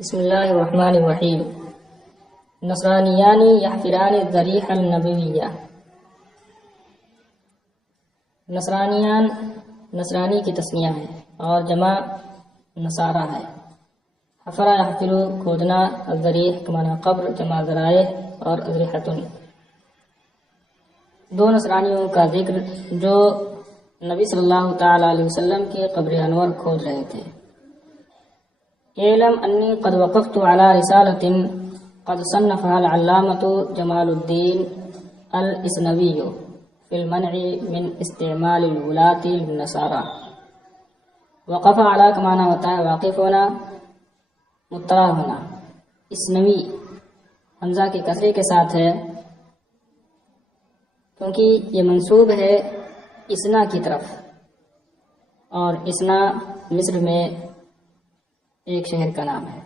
بسم اللہ الرحمن الرحیم۔ نصرانیانی یحفران الضریح النبویہ۔ نصرانیان نصرانی کی تسمیہ ہے اور جمع نصارہ ہے۔ حفر یحفر کھودنا، الضریح کمانا قبر، جمع ذرائع اور اضرحتن۔ دو نصرانیوں کا ذکر جو نبی صلی اللہ تعالی علیہ وسلم کے قبر انور کھود رہے تھے۔ اعلم انی قد وقفت على رسالة قد صنفها العلامة جمال الدین الاسنوی في المنع من استعمال الولاة للنصارى۔ وقف على کا معنی ہوتا ہے واقف ہونا، مطلع ہونا۔ اسنوی حمزہ کے کسرے کے ساتھ ہے کیونکہ یہ منسوب ہے اسنا کی طرف، اور اسنا مصر میں ایک شہر کا نام ہے۔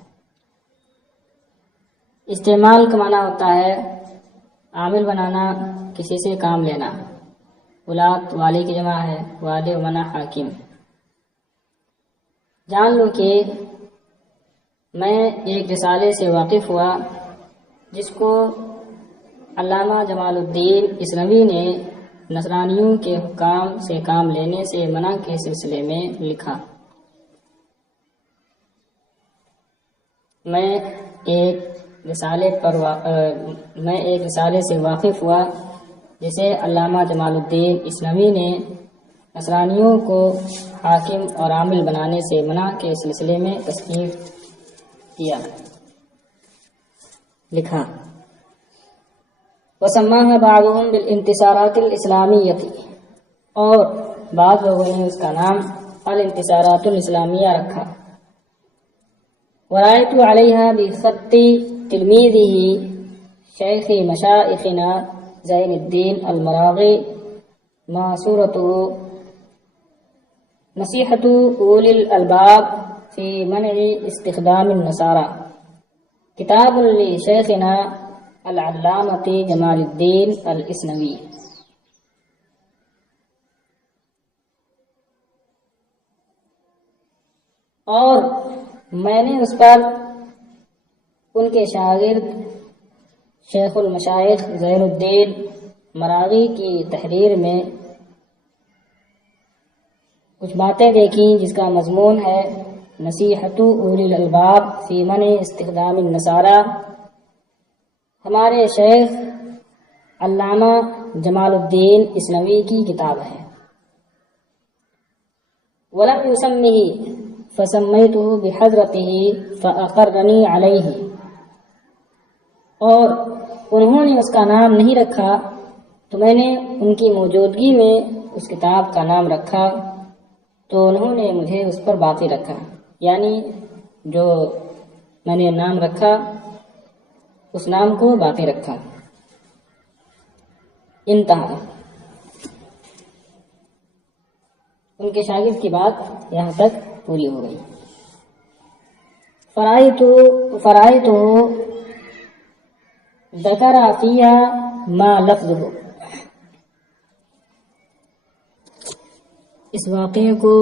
استعمال کا معنی ہوتا ہے عامل بنانا، کسی سے کام لینا۔ ولات والی کی جمع ہے، والی ومنع حاکم۔ جان لو کہ میں ایک رسالے سے واقف ہوا جس کو علامہ جمال الدین اسنوی نے نصرانیوں کے حکام سے کام لینے سے منع کے سلسلے میں لکھا۔ میں ایک رسالے سے واقف ہوا جسے علامہ جمال الدین اسنوی نے نصرانیوں کو حاکم اور عامل بنانے سے منع کے سلسلے میں تصنیف کیا، لکھا۔ وسماها بعضهم بالانتصارات الاسلامیہ، اور بعض لوگوں نے اس کا نام الانتصارات الاسلامیہ رکھا۔ ورأيت عليها بخط تلميذه شيخ مشائخنا زين الدين المراغي ما صورته نصيحة أولي الألباب في منع استخدام النصارى، كتاب لشيخنا العلامة جمال الدين الاسنوي۔ اور میں نے اس پر ان کے شاگرد شیخ المشائخ زین الدین مراغی کی تحریر میں کچھ باتیں دیکھیں جس کا مضمون ہے نصیحت اولی الالباب فی منع استخدام النصارى۔ ہمارے شیخ علامہ جمال الدین اسنوی کی کتاب ہے۔ ولم یسمہ فسمیتہ بحضرتہ فاقرنی علیہ، اور انہوں نے اس کا نام نہیں رکھا تو میں نے ان کی موجودگی میں اس کتاب کا نام رکھا تو انہوں نے مجھے اس پر باقی رکھا، یعنی جو میں نے نام رکھا اس نام کو باقی رکھا۔ انتہا۔ ان کے شاگرد کی بات یہاں تک پوری ہو گئی۔ فرائتو ذکر فیہا ما لفظہ، اس واقعے کو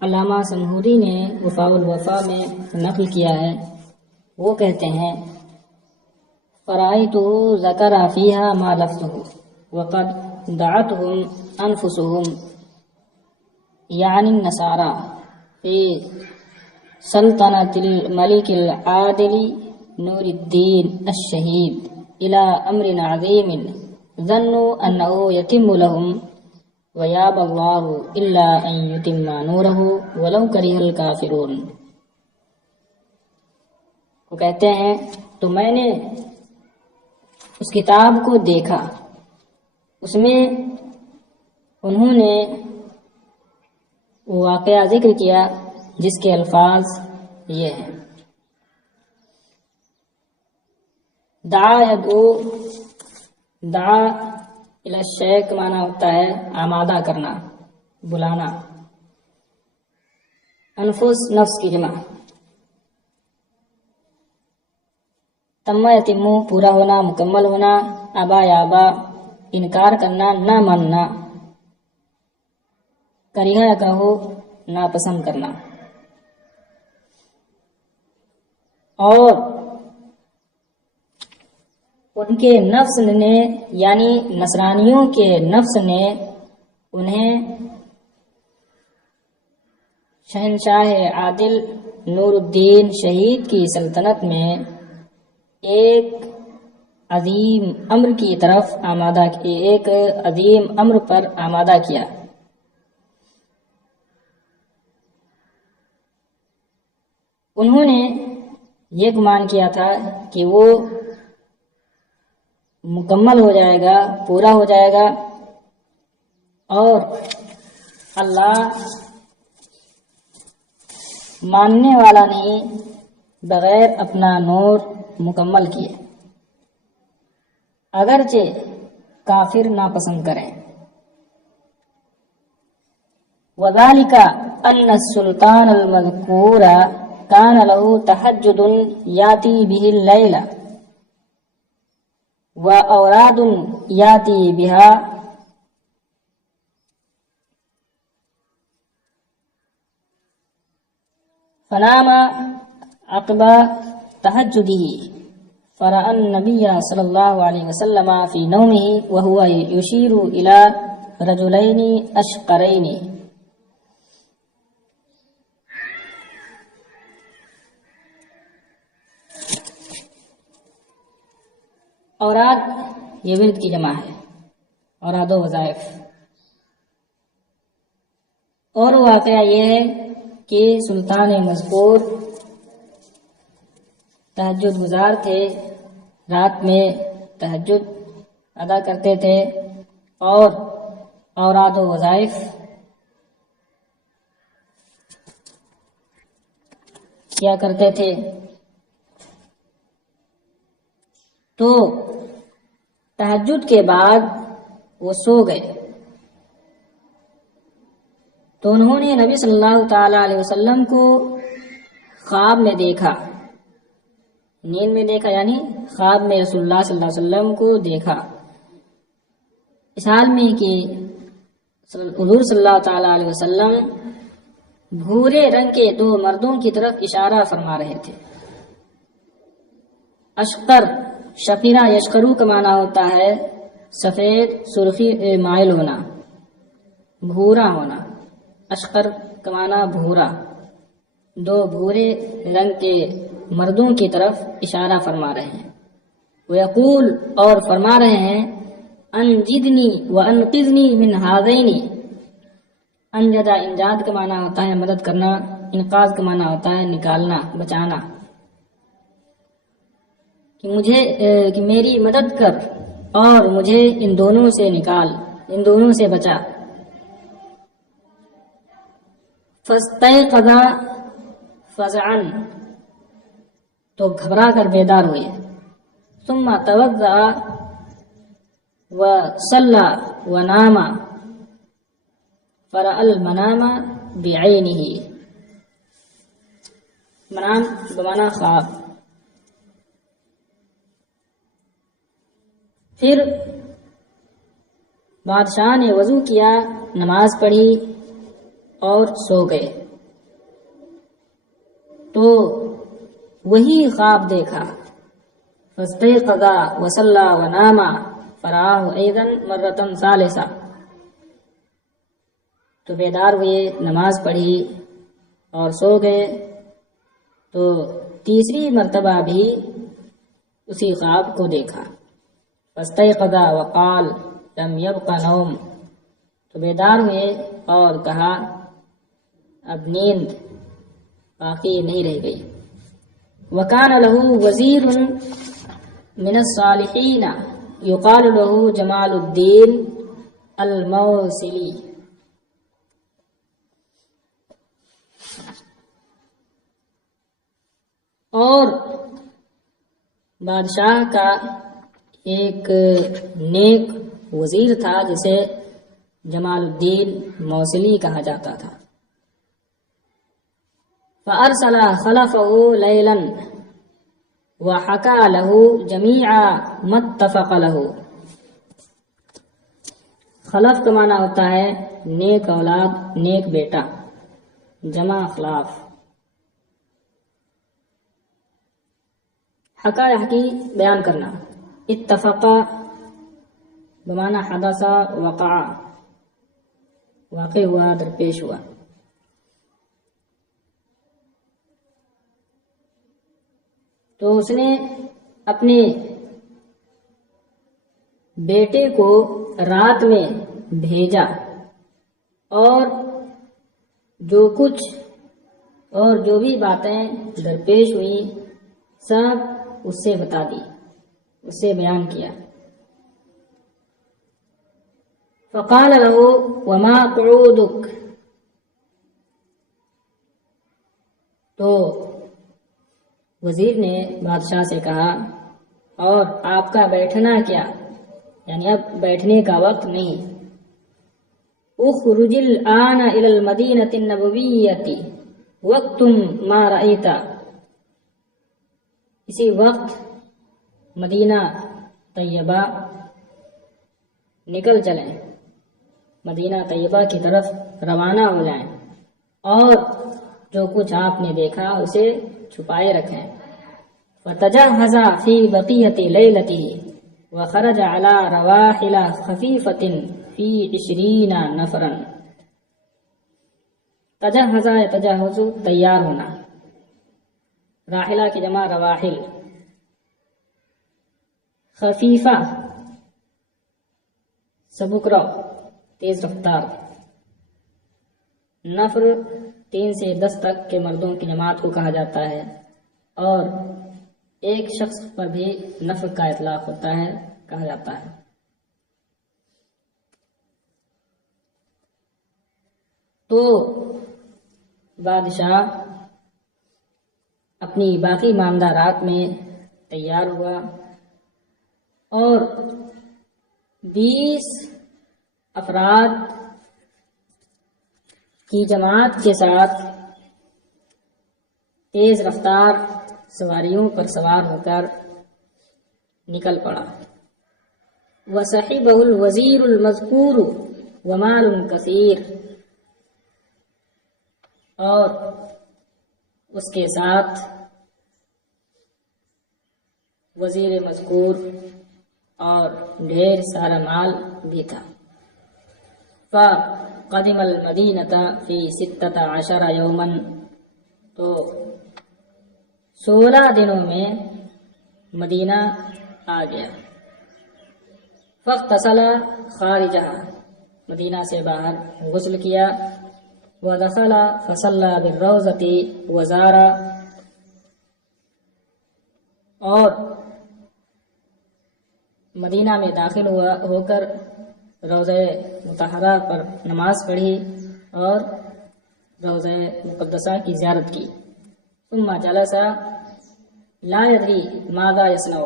علامہ سمہودی نے وفاء الوفا میں نقل کیا ہے۔ وہ کہتے ہیں فرائتو ذکر فیہا ما لفظہ وقد دعتہم انفسہم یعنی النصارى فی سلطنت الملک العادل نور الدین الشہید الى امر عظیم ظنوا انه یتم لهم ویاب اللہ الا ان یتم نورہ ولو کرہ الکافرون۔ وہ کہتے ہیں تو میں نے اس کتاب کو دیکھا، اس میں انہوں نے وہ واقعہ ذکر کیا جس کے الفاظ یہ ہیں۔ دعا یدعو، دعا الی الشیء کا معنی ہوتا ہے آمادہ کرنا، بلانا۔ انفس نفس کی جمع۔ تم یتم پورا ہونا، مکمل ہونا۔ ابا یابا انکار کرنا، نہ ماننا۔ کریہ یا کہو ناپسند کرنا۔ اور ان کے نفس نے یعنی نصرانیوں کے نفس نے انہیں شہنشاہ عادل نور الدین شہید کی سلطنت میں ایک عظیم امر کی طرف ایک عظیم امر پر آمادہ کیا۔ انہوں نے یہ گمان کیا تھا کہ وہ مکمل ہو جائے گا، پورا ہو جائے گا، اور اللہ ماننے والا نہیں بغیر اپنا نور مکمل کیے، اگرچہ کافر ناپسند کریں۔ وذلك ان السلطان المذکور كان له تہجد یاتی به اللیل واوراد یاتی بها فنام عقب تہجده فرأى النبي صلى الله عليه وسلم في نومه وهو يشير إلى رجلين أشقرين۔ اوراد یہ ورد کی جمع ہے، اوراد و وظائف۔ اور واقعہ یہ ہے کہ سلطان مذکور تہجد گزار تھے، رات میں تہجد ادا کرتے تھے اور اوراد و وظائف کیا کرتے تھے۔ تو تہجد کے بعد وہ سو گئے، تو انہوں نے نبی صلی اللہ تعالی علیہ وسلم کو خواب میں دیکھا، نیند میں دیکھا، یعنی خواب میں رسول اللہ صلی اللہ علیہ وسلم کو دیکھا، اس حال میں کہ حضور صلی اللہ تعالی علیہ وسلم بھورے رنگ کے دو مردوں کی طرف اشارہ فرما رہے تھے۔ اشقر شفیرہ یشقرو کا معنی ہوتا ہے سفید سرخی مائل ہونا، بھورا ہونا۔ اشقر کا معنی بھورا، دو بھورے رنگ کے مردوں کی طرف اشارہ فرما رہے ہیں۔ ویقول اور فرما رہے ہیں انجدنی وانقذنی من ہذین۔ انجدہ انجاد کا معنی ہوتا ہے مدد کرنا، انقاذ کا معنی ہوتا ہے نکالنا، بچانا، کہ میری مدد کر اور مجھے ان دونوں سے نکال، ان دونوں سے بچا۔ فاستيقظ فزعا، تو گھبرا کر بیدار ہوئے۔ ثم توضأ وصلى ونام فرأى المنام بعينه۔ منام بمعنی خواب۔ پھر بادشاہ نے وضو کیا، نماز پڑھی اور سو گئے، تو وہی خواب دیکھا۔ فاستيقظ وصلى ونام فرآه أيضا مرة ثالثة، تو بیدار ہوئے، نماز پڑھی اور سو گئے، تو تیسری مرتبہ بھی اسی خواب کو دیکھا۔ فاستيقظ وقال لم يبق نوم، تو بیدار ہوئے اور کہا اب نیند باقی نہیں رہ گئی۔ وكان له وزير من الصالحين يقال له جمال الدین الموصلی۔ اور بادشاہ کا ایک نیک وزیر تھا جسے جمال الدین موصلی کہا جاتا تھا۔ فأرسل خلفه ليلا وحكى له جميع ما اتفق له۔ خلف کا معنی ہوتا ہے نیک اولاد، نیک بیٹا، جمع خلاف۔ حقائق کی بیان کرنا. اتفقا بمعنی حدثا وقع، واقع ہوا، درپیش ہوا. تو اس نے اپنے بیٹے کو رات میں بھیجا اور جو کچھ اور جو بھی باتیں درپیش ہوئی سب اس سے بتا دی، اس سے بیان کیا. فقال له وما قعودك، تو وزیر نے بادشاہ سے کہا اور آپ کا بیٹھنا کیا، یعنی اب بیٹھنے کا وقت نہیں. اخرج الآن الى المدینة النبویة واکتم ما رأیت، اسی وقت مدینہ طیبہ نکل چلیں، مدینہ طیبہ کی طرف روانہ ہو جائیں اور جو کچھ آپ نے دیکھا اسے چھپائے رکھیں. فتجهز في بقية ليلته وخرج على رواحل خفيفة في 20 نفرا. تجهز يتجهز تیار ہونا، راحلہ کی جمع رواحل، خفیفہ سبک رو تیز رفتار، نفر 3 سے 10 تک کے مردوں کی جماعت کو کہا جاتا ہے، اور ایک شخص پر بھی نفر کا اطلاق ہوتا ہے، کہا جاتا ہے. تو بادشاہ اپنی باقی ماندہ رات میں تیار ہوا اور 20 افراد کی جماعت کے ساتھ تیز رفتار سواریوں پر سوار ہو کر نکل پڑا. وَصَحِبَهُ الْوَزِيرُ الْمَذْكُورُ وَمَالٌ كَثِيرٌ، اور اس کے ساتھ وزیر مذکور اور ڈھیر سارا مال بھی تھا. فقدم المدینہ فی 16 یوما، تو 16 دنوں میں مدینہ آ گیا. فاغتسل خارجہ، مدینہ سے باہر غسل کیا. ودخل فصلى بالروضة وزار، اور مدینہ میں داخل ہو کر روضہ مطہرہ پر نماز پڑھی اور روضہ مقدسہ کی زیارت کی. ثم جلس لا يدري ماذا يصنع،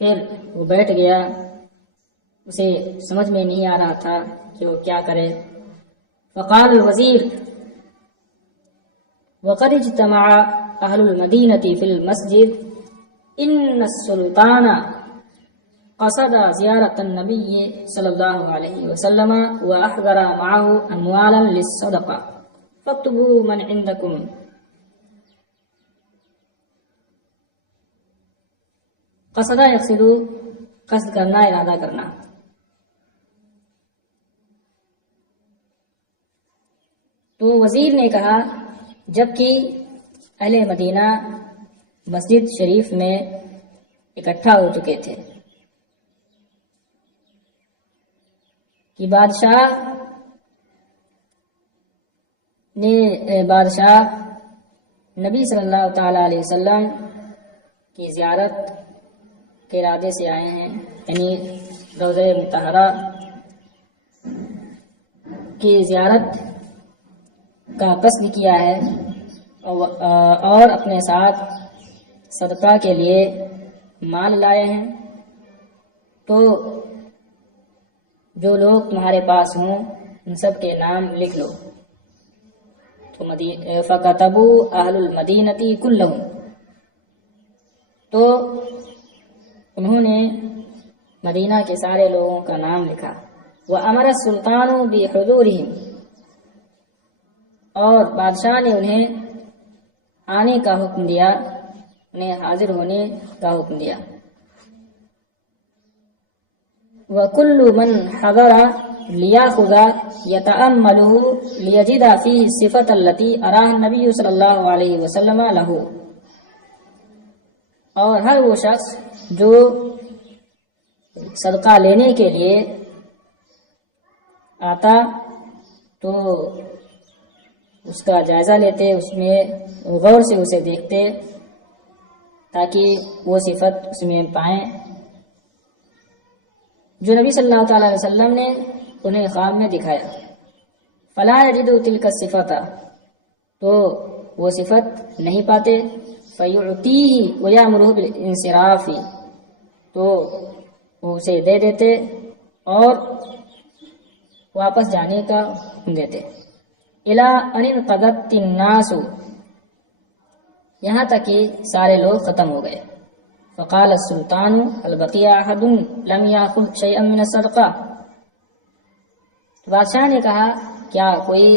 پھر وہ بیٹھ گیا، اسے سمجھ میں نہیں آ رہا تھا کہ وہ کیا کرے. فقال الوزیر وقد اجتمع اہل المدینة فی المسجد ان السلطان قصد زیارت النبی صلی اللہ علیہ وسلم واحضر معه اموالا للصدقہ فاكتبوا من عندکم. قصد یقصد، قصد کرنا، ارادہ کرنا. تو وزیر نے کہا جبکہ اہل مدینہ مسجد شریف میں اکٹھا ہو چکے تھے کہ بادشاہ نبی صلی اللہ تعالی علیہ وسلم کی زیارت کے ارادے سے آئے ہیں، یعنی روضہ مطہرہ کی زیارت کا قصد کیا ہے اور اپنے ساتھ صدقہ کے لیے مال لائے ہیں. تو جو لوگ تمہارے پاس ہوں ان سب کے نام لکھ لو. تو فَكَتَبُوا أَهْلُ الْمَدِينَةِ كُلَّهُمْ، تو انہوں نے مدینہ کے سارے لوگوں کا نام لکھا. وَأَمَرَ السُّلْطَانُ بِحُضُورِهِمْ، اور بادشاہ نے انہیں آنے کا حکم دیا. انہیں حاضر ہونے کا حکم دیا۔ وَكُلُّ مَنْ حَضَرَ لِيَأْخُذَ يَتَأَمَّلُهُ لِيَجِدَ فِيهِ الصِّفَةَ الَّتِي أَرَاهَا النَّبِيُّ صلی اللہ علیہ وسلم لَهُ، اور ہر وہ شخص جو صدقہ لینے کے لیے آتا تو اس کا جائزہ لیتے، اس میں غور سے اسے دیکھتے تاکہ وہ صفت اس میں پائیں جو نبی صلی اللہ تعالی علیہ وسلم نے انہیں خواب میں دکھایا۔ فلا یجدوا تلک الصفۃ، تو وہ صفت نہیں پاتے۔ فیعطیہ ویامرہ بالانصراف، تو وہ اسے دے دیتے اور واپس جانے کا حکم دیتے۔ الی ان انقضت الناس، یہاں تک کہ سارے لوگ ختم ہو گئے۔ فقال السلطان هل بقي احد لم ياخذ شيئا من الصدقہ، بادشاہ نے کہا کیا کوئی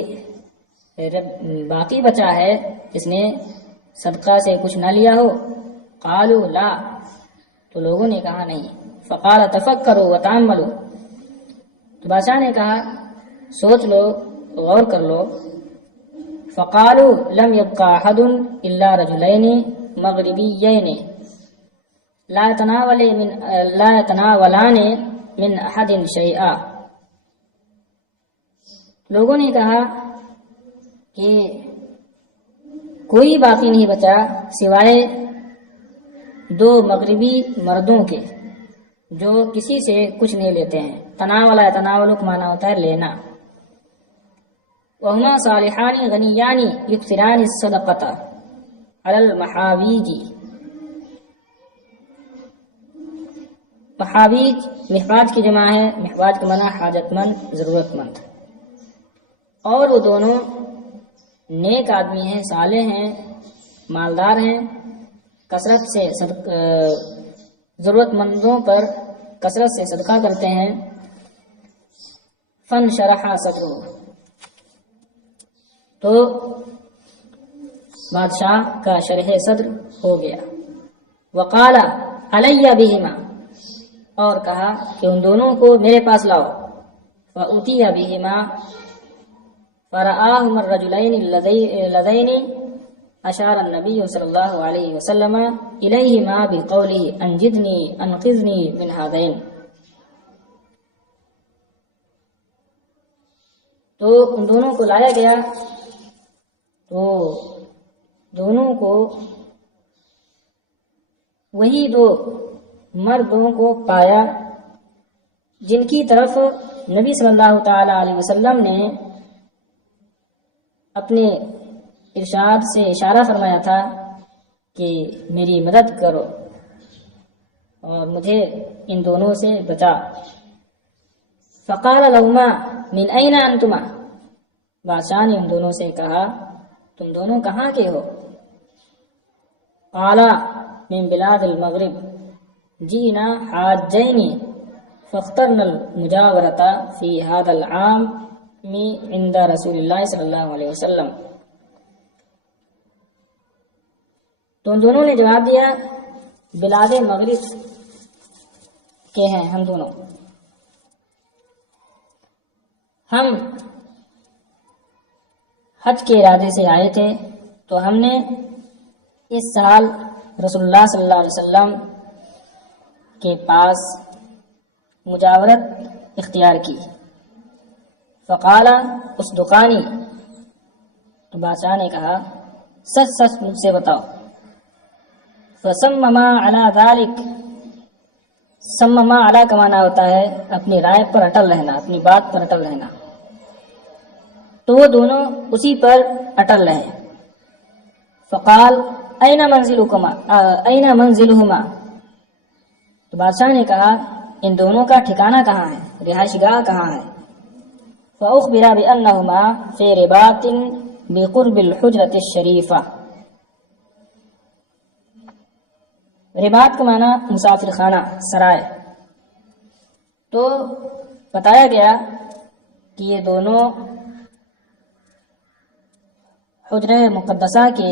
باقی بچا ہے جس نے صدقہ سے کچھ نہ لیا ہو؟ قالوا لا، تو لوگوں نے کہا نہیں۔ فقال تفکروا وتاملوا، تو بادشاہ نے کہا سوچ لو، غور کر لو۔ فقالوا لم يبقى احد الا رجلين مغربيين لا يتناولان من احد شيئا، لوگوں نے کہا کہ کوئی باقی نہیں بچا سوائے دو مغربی مردوں کے جو کسی سے کچھ نہیں لیتے ہیں۔ تناولا تناولک معنی ہوتا ہے لینا۔ وہما صالحان غنیان یکثران الصدقۃ علی المحاویج، محاویج محواج کی جمع ہے، محواج کا معنی حاجت مند، ضرورت مند، اور وہ دونوں نیک آدمی ہیں، صالح ہیں، مالدار ہیں، کثرت سے ضرورت مندوں پر کثرت سے صدقہ کرتے ہیں۔ فن شرح صدرہ، تو بادشاہ کا شرح صدر ہو گیا۔ وقال علی بہما، اور کہا کہ ان دونوں کو میرے پاس لاؤ۔ فأتی بہما فرآہما الرجلین اللذین اشار النبی صلی اللہ علیہ وسلم الیہما بقولہ انجدنی انقذنی من ہذین، تو ان دونوں کو لایا گیا تو دونوں کو وہی دو مردوں کو پایا جن کی طرف نبی صلی اللہ تعالی علیہ وسلم نے اپنے ارشاد سے اشارہ فرمایا تھا کہ میری مدد کرو اور مجھے ان دونوں سے بچا۔ فقال لهما من این انتما، بادشاہ نے ان دونوں سے کہا تم دونوں کہاں کے ہو؟ قالا من بلاد المغرب جئنا حاجین فاخترنا المجاورۃ فی هذا العام عند رسول اللہ صلی اللہ علیہ وسلم، تو ان دونوں نے جواب دیا بلاد مغرب کے ہیں ہم دونوں، ہم حج کے ارادے سے آئے تھے، تو ہم نے اس سال رسول اللہ صلی اللہ علیہ وسلم کے پاس مجاورت اختیار کی۔ فقال اس دکانی، تو بادشاہ نے کہا سچ سچ مجھ سے بتاؤ۔ فصمما علی ذلک، صمما علی کا معنی ہوتا ہے اپنی رائے پر اٹل رہنا، اپنی بات پر اٹل رہنا، تو وہ دونوں اسی پر اٹل رہے۔ فقال این منزلہما، تو بادشاہ نے کہا ان دونوں کا ٹھکانہ کہاں ہے، رہائش گاہ کہاں ہے؟ فأخبر بأنہما فی رباط بقرب الحجرۃ الشریفہ، رباط کا معنی مسافر خانہ، سرائے، تو بتایا گیا کہ یہ دونوں حجرہ مقدسہ کے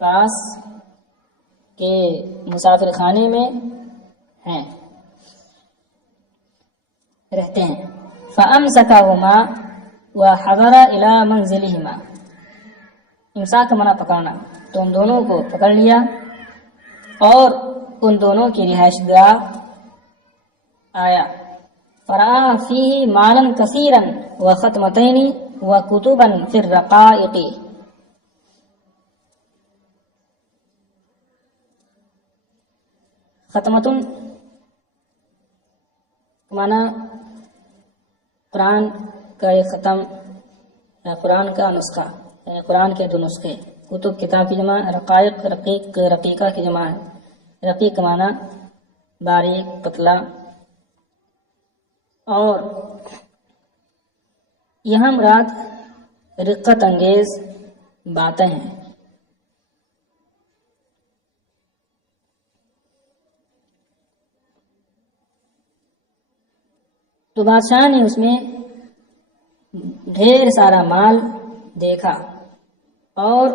پاس کہ مسافر خانے میں ہیں، رہتے ہیں۔ فَأَمْسَكَهُمَا وَحَضَرَ إِلَى مَنْزِلِهِمَا، امساک کا معنی پکڑنا، تو ان دونوں کو پکڑ لیا اور ان دونوں کی رہائش گاہ آیا۔ فَرَأَى فِيهِ مَالًا كَثِيرًا وَخَتْمَتَيْنِ وَكُتُبًا فِي الرَّقَائِقِ، ختمتن معنی قرآن کا ایک ختم یا قرآن کا نسخہ، یعنی قرآن کے دو نسخے، کتب کتاب کی جمع، رقائق رقیقہ کی جمع ہے۔ رقیق کا معنی باریک پتلا، اور یہاں مراد رقت انگیز باتیں ہیں۔ تو بادشاہ نے اس میں ڈھیر سارا مال دیکھا اور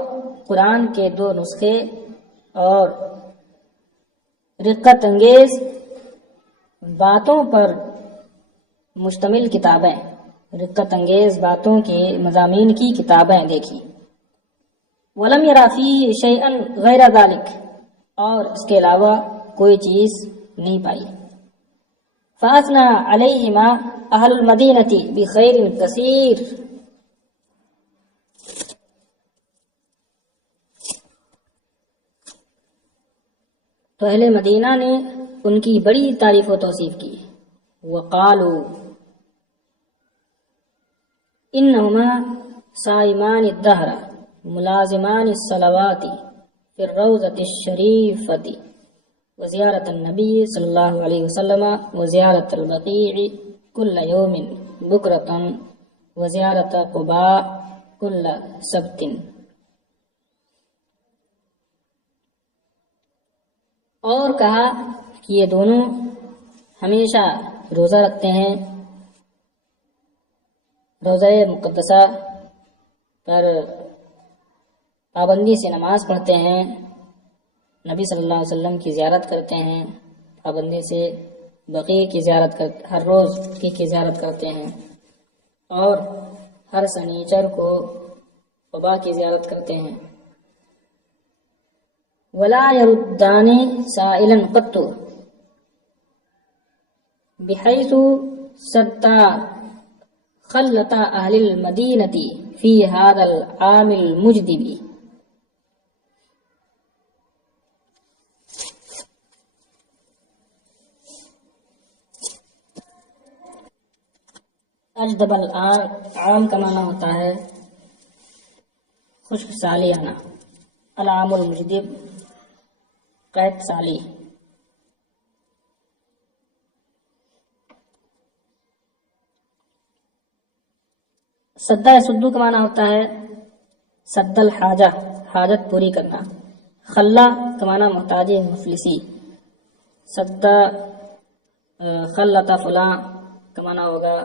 قرآن کے دو نسخے اور رقت انگیز باتوں پر مشتمل کتابیں، رقت انگیز باتوں کے مضامین کی کتابیں دیکھی۔ وَلَمْ يَرَ فِيهِ شَيْئًا غَيْرَ ذَلِكَ، اور اس کے علاوہ کوئی چیز نہیں پائی۔ فَأَثْنَى عَلَيْهِمَا أَهْلُ الْمَدِينَةِ بِخَيْرٍ كَثِيرٍ، تو اہل مدینہ نے ان کی بڑی تعریف و توصیف کی۔ وَقَالُوا إِنَّهُمَا صَائِمَانِ الدَّهْرَ مُلَازِمَانِ الصَّلَوَاتِ فِي الرَّوْضَةِ الشَّرِيفَةِ وزیارت النبی صلی اللہ علیہ وسلم وزیارت البقیع کل یوم بکرۃ وزیارت قباء کل سبت۔ اور کہا کہ یہ دونوں ہمیشہ روزہ رکھتے ہیں، روزہ مقدسہ پر پابندی سے نماز پڑھتے ہیں، نبی صلی اللہ علیہ وسلم کی زیارت کرتے ہیں، پابندی سے بقیع کی زیارت ہر روز کی زیارت کرتے ہیں، اور ہر سنیچر کو قباء کی زیارت کرتے ہیں۔ ولا يردان سائلا قط بحيث سدتا خلة أهل المدينة في هذا العام المجدب۔ اجدب العام کا معنی ہوتا ہے خشک سالی آنا، العام المجدب قحط سالی۔ سدا سدو کا معنی ہوتا ہے سد الحاجہ، حاجت پوری کرنا۔ خلا کا معنی محتاج مفلسی، سدا خلتا فلاں کا معنی ہوگا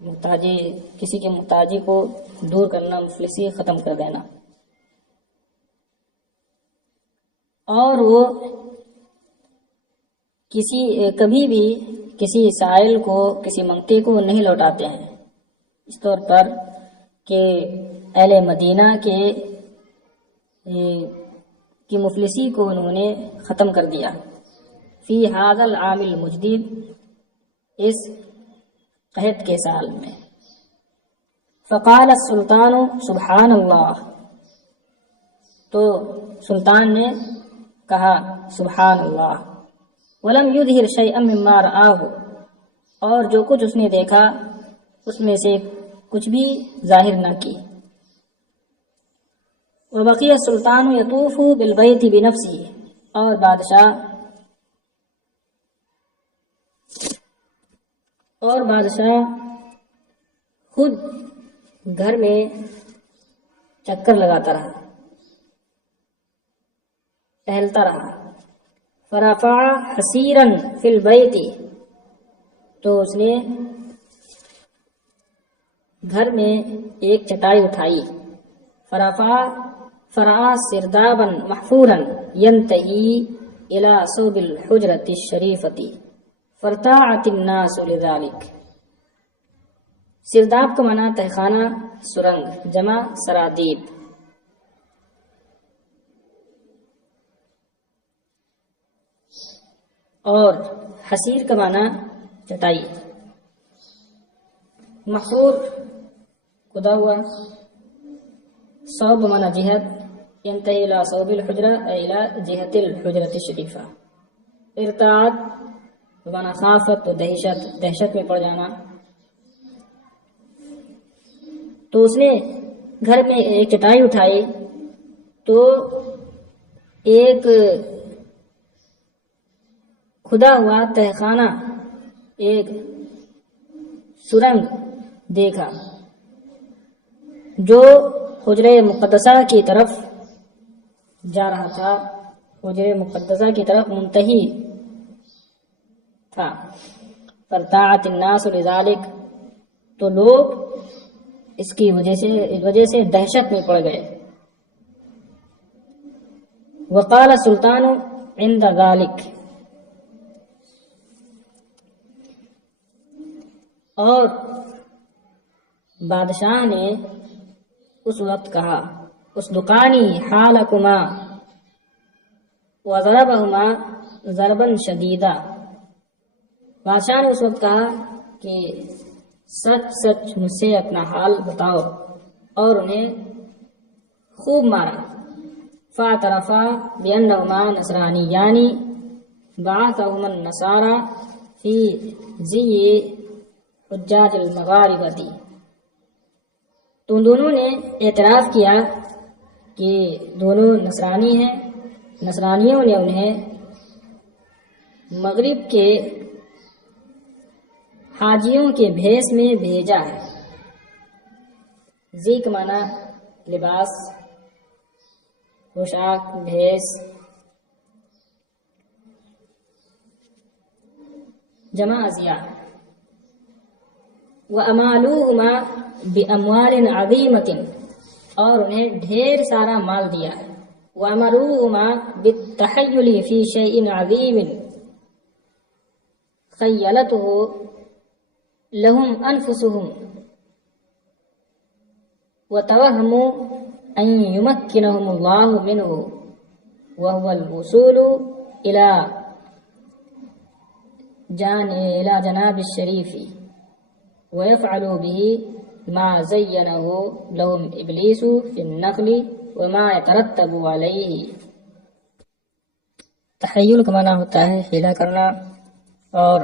محتاجی، کسی کے محتاجی کو دور کرنا، مفلسی ختم کر دینا۔ اور وہ کبھی بھی کسی سائل کو، کسی منگتے کو نہیں لوٹاتے ہیں، اس طور پر کہ اہل مدینہ کی مفلسی کو انہوں نے ختم کر دیا۔ فی ھذا العام المجدب، اس قحط کے سال میں۔ فقال السلطان سبحان اللہ، تو سلطان نے کہا سبحان اللہ۔ ولم یظہر شیئا مما رآہ، اور جو کچھ اس نے دیکھا اس میں سے کچھ بھی ظاہر نہ کی۔ وبقی السلطان یطوف بالبیت بنفسہ، اور بادشاہ خود گھر میں چکر لگاتا رہا، ٹہلتا رہا۔ فرفع حسیرا فی البیت، تو اس نے گھر میں ایک چٹائی اٹھائی۔ فرفع فرآ سردابا محفورا ينتهي إلى صوب الحجرة الشريفة فارتاعت الناس لذلك. سرداب کا معنی تہخانہ سرنگ جمع سرادیب. اور حسیر کا معنی چٹائی. محفور کدا ہوا. صوب معنی جہت. ينتهي إلى صوب الحجرة أي إلى جهة الحجرة الشريفة. ارتاعت بمعنی خافت و دہشت میں پڑ جانا. تو اس نے گھر میں ایک چٹائی اٹھائی تو ایک کھدا ہوا تہخانہ ایک سرنگ دیکھا جو حجرہ مقدسہ کی طرف جا رہا تھا. حجرہ مقدسہ کی طرف منتہی تھا. فارتاعت الناس لذلك تو لوگ اس کی وجہ سے دہشت میں پڑ گئے. وقال السلطان عند ذلك اور بادشاہ نے اس وقت کہا اس دکانی حالکما وضربہما ضربا شدیدا. بادشاہ نے اس وقت کہا کہ سچ سچ مجھ سے اپنا حال بتاؤ اور انہیں خوب مارا. فاعترفا بأنہما نصرانیان بعثہما النصارى فی زی حجاج المغاربہ. تو ان دونوں نے اعتراف کیا کہ دونوں نصرانی ہیں. نصرانیوں نے انہیں مغرب کے حاجیوں کے بھیس میں بھیجا ہے. زی کا معنی لباس پوشاک بھیس جمع ازیاء. وَأَمَالُوهُمَا بِأَمْوَالٍ عَظِيمَةٍ اور انہیں ڈھیر سارا مال دیا. وَأَمَرُوهُمَا بِالتَّحَيُّلِ فِي شَيْءٍ عَظِيمٍ خَيَّلَتْهُ لَهُمْ أَنفُسُهُمْ وَتَوَهَّمُوا أَن يُمَكِّنَهُمُ اللَّهُ مِنْهُ وَهُوَ الْوُصُولُ إِلَى جَنَابِ الشَّرِيفِ وَيَفْعَلُوا بِهِ مَا زَيَّنَهُ لَهُمْ إِبْلِيسُ فِي النَّخْلِ وَمَا يَتَرَتَّبُ عَلَيْهِ. تحیل کا معنی ہوتا ہے حیلہ کرنا اور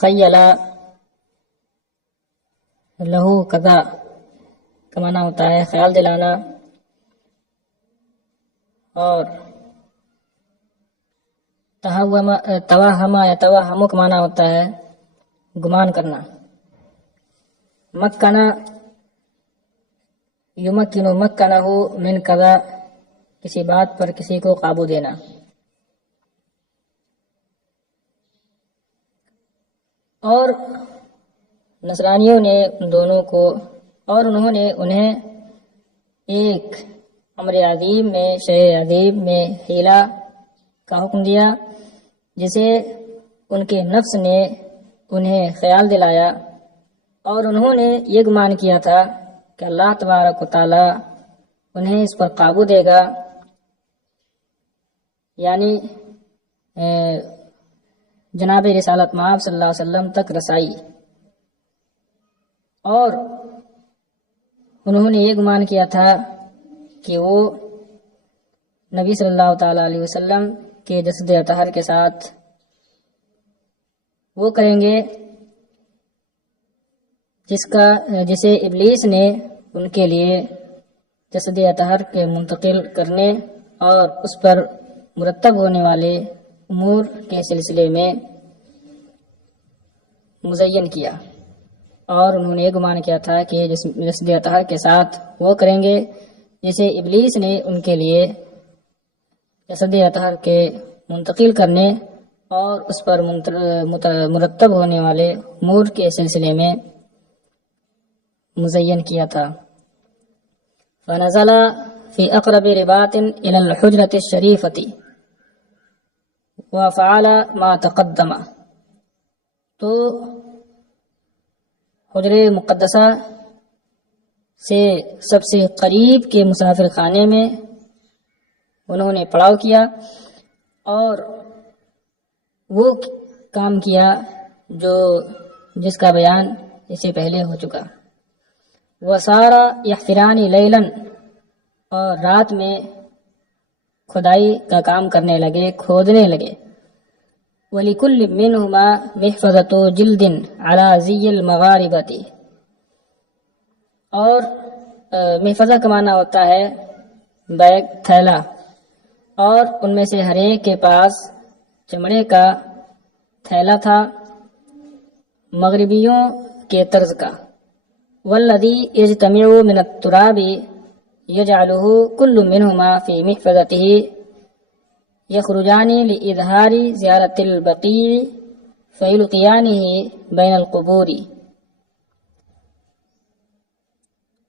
خیلہ لہو قضا کا معنی ہوتا ہے خیال دلانا اور توہم یا توہم کا معنی ہوتا ہے گمان کرنا. مکنا یمکنو مکنہ من قضا کسی بات پر کسی کو قابو دینا. اور نصرانیوں نے ان دونوں کو اور انہوں نے انہیں ایک امر عظیم میں شے عظیم میں حیلہ کا حکم دیا جسے ان کے نفس نے انہیں خیال دلایا اور انہوں نے یہ گمان کیا تھا کہ اللہ تبارک و تعالی انہیں اس پر قابو دے گا، یعنی جناب رسالت مآب صلی اللہ علیہ وسلم تک رسائی. اور انہوں نے یہ گمان کیا تھا کہ وہ نبی صلی اللہ تعالی علیہ وسلم کے جسد اطہر کے ساتھ وہ کریں گے جسے ابلیس نے ان کے لیے جسد اطہر کے منتقل کرنے اور اس پر مرتب ہونے والے امور کے سلسلے میں مزین کیا. اور انہوں نے یہ گمان کیا تھا کہ جسد اطہر کے ساتھ وہ کریں گے جسے ابلیس نے ان کے لیے جسد اطہر کے منتقل کرنے اور اس پر مرتب ہونے والے امور کے سلسلے میں مزین کیا تھا. فنزل في أقرب رباط إلى الحجرة الشريفة وفعل ما تقدم. تو حجر مقدسہ سے سب سے قریب کے مسافر خانے میں انہوں نے پڑاؤ کیا اور وہ کام کیا جس کا بیان اس سے پہلے ہو چکا. وسارا یحفرانی لیلاً، اور رات میں کھدائی کا کام کرنے لگے، کھودنے لگے. وَلِكُلِّ مِنْهُمَا مِحْفَظَةُ جِلْدٍ عَلَى زِيِّ الْمَغَارِبَةِ. اور محفظہ کا معنی ہوتا ہے بیگ، تھیلا، اور ان میں سے ہر ایک کے پاس چمڑے کا تھیلا تھا مغربیوں کے طرز کا. والذی یجتمع من التراب یجعلہ کل منہما فی محفظتہ یخرجان لإظہار زیارت البقیع فیلقیانہ بین القبور.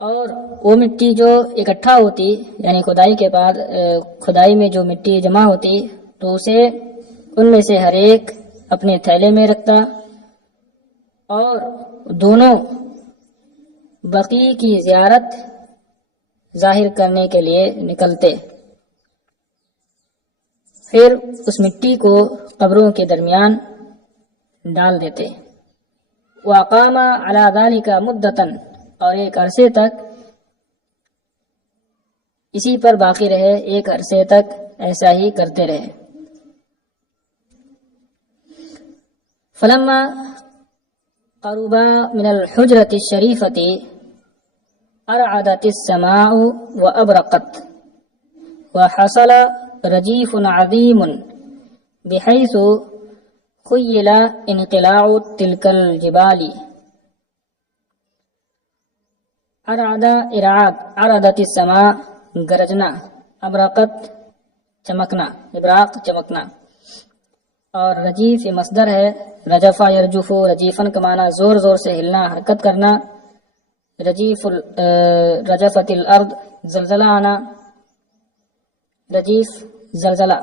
اور وہ مٹی جو اکٹھا ہوتی، یعنی کھدائی کے بعد کھدائی میں جو مٹی جمع ہوتی، تو اسے ان میں سے ہر ایک اپنے تھیلے میں رکھتا اور دونوں بقیع کی زیارت ظاہر کرنے کے لیے نکلتے. پھر اس مٹی کو قبروں کے درمیان ڈال دیتے. وَقَامَ عَلَى ذَلِكَ مُدَّةً، اور ایک عرصے تک اسی پر باقی رہے، ایک عرصے تک ایسا ہی کرتے رہے. فلما قربا من الحجرة الشريفة أرعدت السماء وأبرقت وحصل رجيف عظيم بحيث خيل انقلاع تلك الجبال. ارعد ارعاد، عرضت السماء گرجنا، ابرقت چمکنا، ابراق چمکنا، اور رجیف یہ مصدر ہے. رجفا یرجف، رجیفن کا معنی زور زور سے ہلنا، حرکت کرنا. رجفت الارض، زلزلہ آنا. رجیف زلزلہ.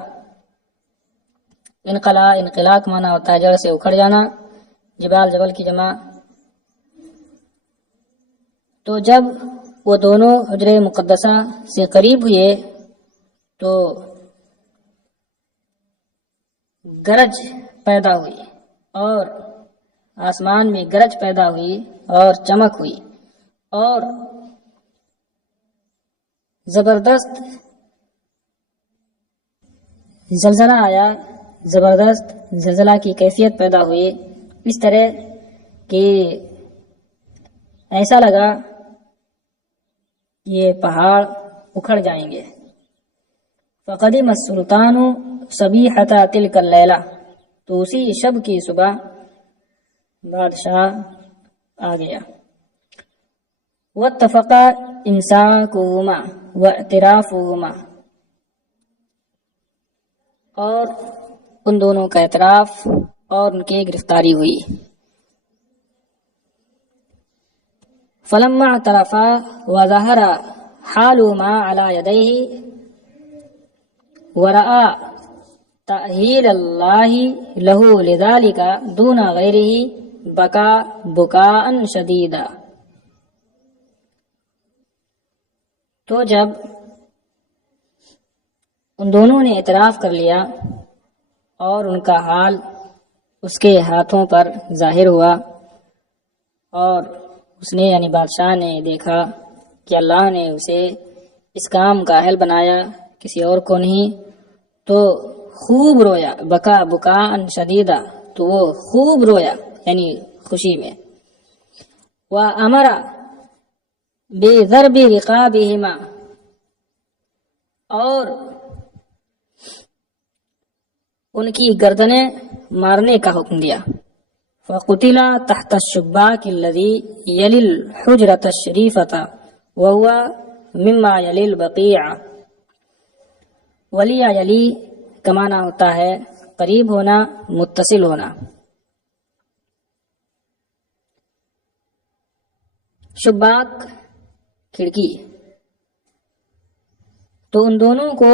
انقلاع کا معنی ہوتا ہے جڑ سے اکھڑ جانا. جبال جبل کی جمع. تو جب وہ دونوں حجر مقدسہ سے قریب ہوئے تو گرج پیدا ہوئی اور آسمان میں گرج پیدا ہوئی اور چمک ہوئی اور زبردست زلزلہ آیا. زبردست زلزلہ کی کیفیت پیدا ہوئی، اس طرح کہ ایسا لگا یہ پہاڑ اکھڑ جائیں گے. فقدم السلطان صبیحۃ تلک اللیلہ، تو اسی شب کی صبح بادشاہ آ گیا. واتفق امساکہما واعترافہما، اور ان دونوں کا اعتراف اور ان کی گرفتاری ہوئی. فلما اعترفا وظہر حال ما علی یدیہ ورأى تأہیل اللہ لہ لذلک دون غیرہ بکا بکاء شدیدا. تو جب ان دونوں نے اعتراف کر لیا اور ان کا حال اس کے ہاتھوں پر ظاہر ہوا اور اس نے یعنی بادشاہ نے دیکھا کہ اللہ نے اسے اس کام کا اہل بنایا، کسی اور کو نہیں، تو خوب رویا. بکا بکاء شدیدا، تو وہ خوب رویا یعنی خوشی میں. وَأَمَرَ بِضَرْبِ رِقَابِهِمَا، اور ان کی گردنیں مارنے کا حکم دیا. فقتل تحت الشباك الذي يلي الحجرة الشريفة وهو مما يلي البقيع. ولی یلی کا معنی ہوتا ہے قریب ہونا، متصل ہونا. شباک کھڑکی. تو ان دونوں کو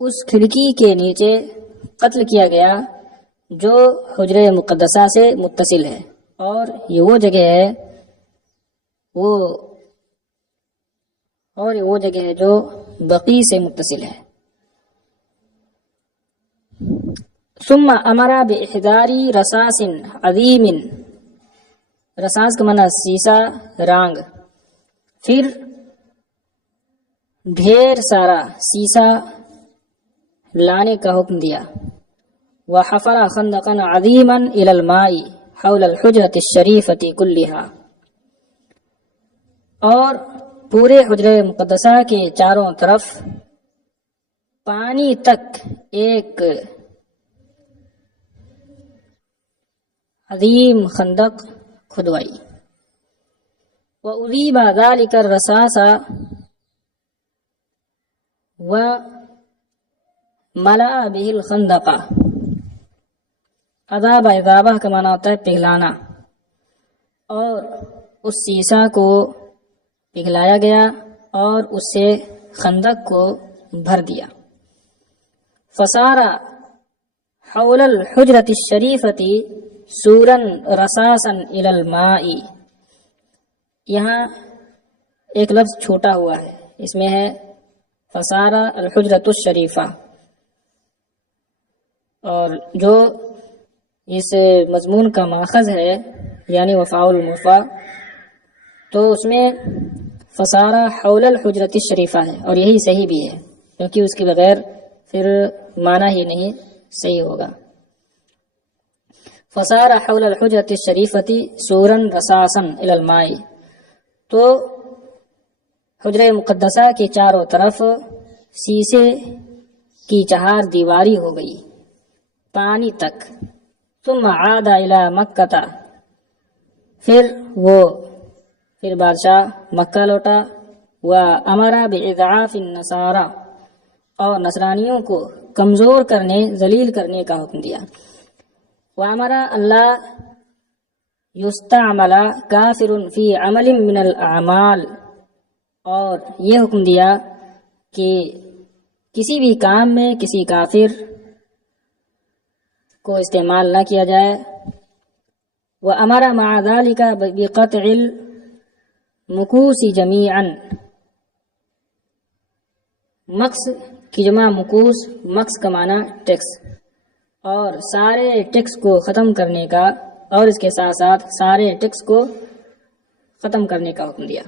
اس کھڑکی کے نیچے قتل کیا گیا جو حجرہ مقدسہ سے متصل ہے، اور یہ وہ جگہ ہے جو بقیع سے متصل ہے۔ ثم امر باحضار رصاص عظیم، رصاص کا معنی سیسا رانگ، پھر ڈھیر سارا سیسا لانے کا حکم دیا۔ وحفر خندقا عظیما الى الماء حول الحجرة الشریفة كلها، اور پورے حجرہ مقدسہ کے چاروں طرف پانی تک ایک عظیم خندق کھدوائی۔ وأذیب ذلك الرصاص وملأ به الخندق، عذاب اذابہ کا معنی ہوتا ہے پگھلانا، اور اس سیسا کو پگھلایا گیا اور اس سے خندق کو بھر دیا۔ فصار حول الحجرة الشریفة سورا رصاصا الى الماء، یہاں ایک لفظ چھوٹا ہوا ہے، اس میں ہے فصار الحجرة الشریفہ، اور جو اس مضمون کا ماخذ ہے یعنی وفاء الموفا، تو اس میں فصارہ حول الحجرۃ الشریفہ ہے، اور یہی صحیح بھی ہے کیونکہ اس کے بغیر پھر معنی ہی نہیں صحیح ہوگا۔ فصار حول الحجرۃ الشریفۃ سورا رصاصا الی الماء، تو حجرہ مقدسہ کے چاروں طرف سیسے کی چہار دیواری ہو گئی پانی تک۔ ثم عاد الی مکہ، پھر بادشاہ مکہ لوٹا۔ وامر باضعاف النصارى، اور نصرانیوں کو کمزور کرنے ذلیل کرنے کا حکم دیا۔ وامر اللہ یستعمل کافر فی عمل من الاعمال، اور یہ حکم دیا کہ کسی بھی کام میں کسی کافر کو استعمال نہ کیا جائے۔ وامر مع ذلك بقطع المکوس جمیعا، مکس کی جمع مکوس، مکس کا معنی ٹیکس، اور سارے ٹیکس کو ختم کرنے کا، اور اس کے ساتھ ساتھ سارے ٹیکس کو ختم کرنے کا حکم دیا۔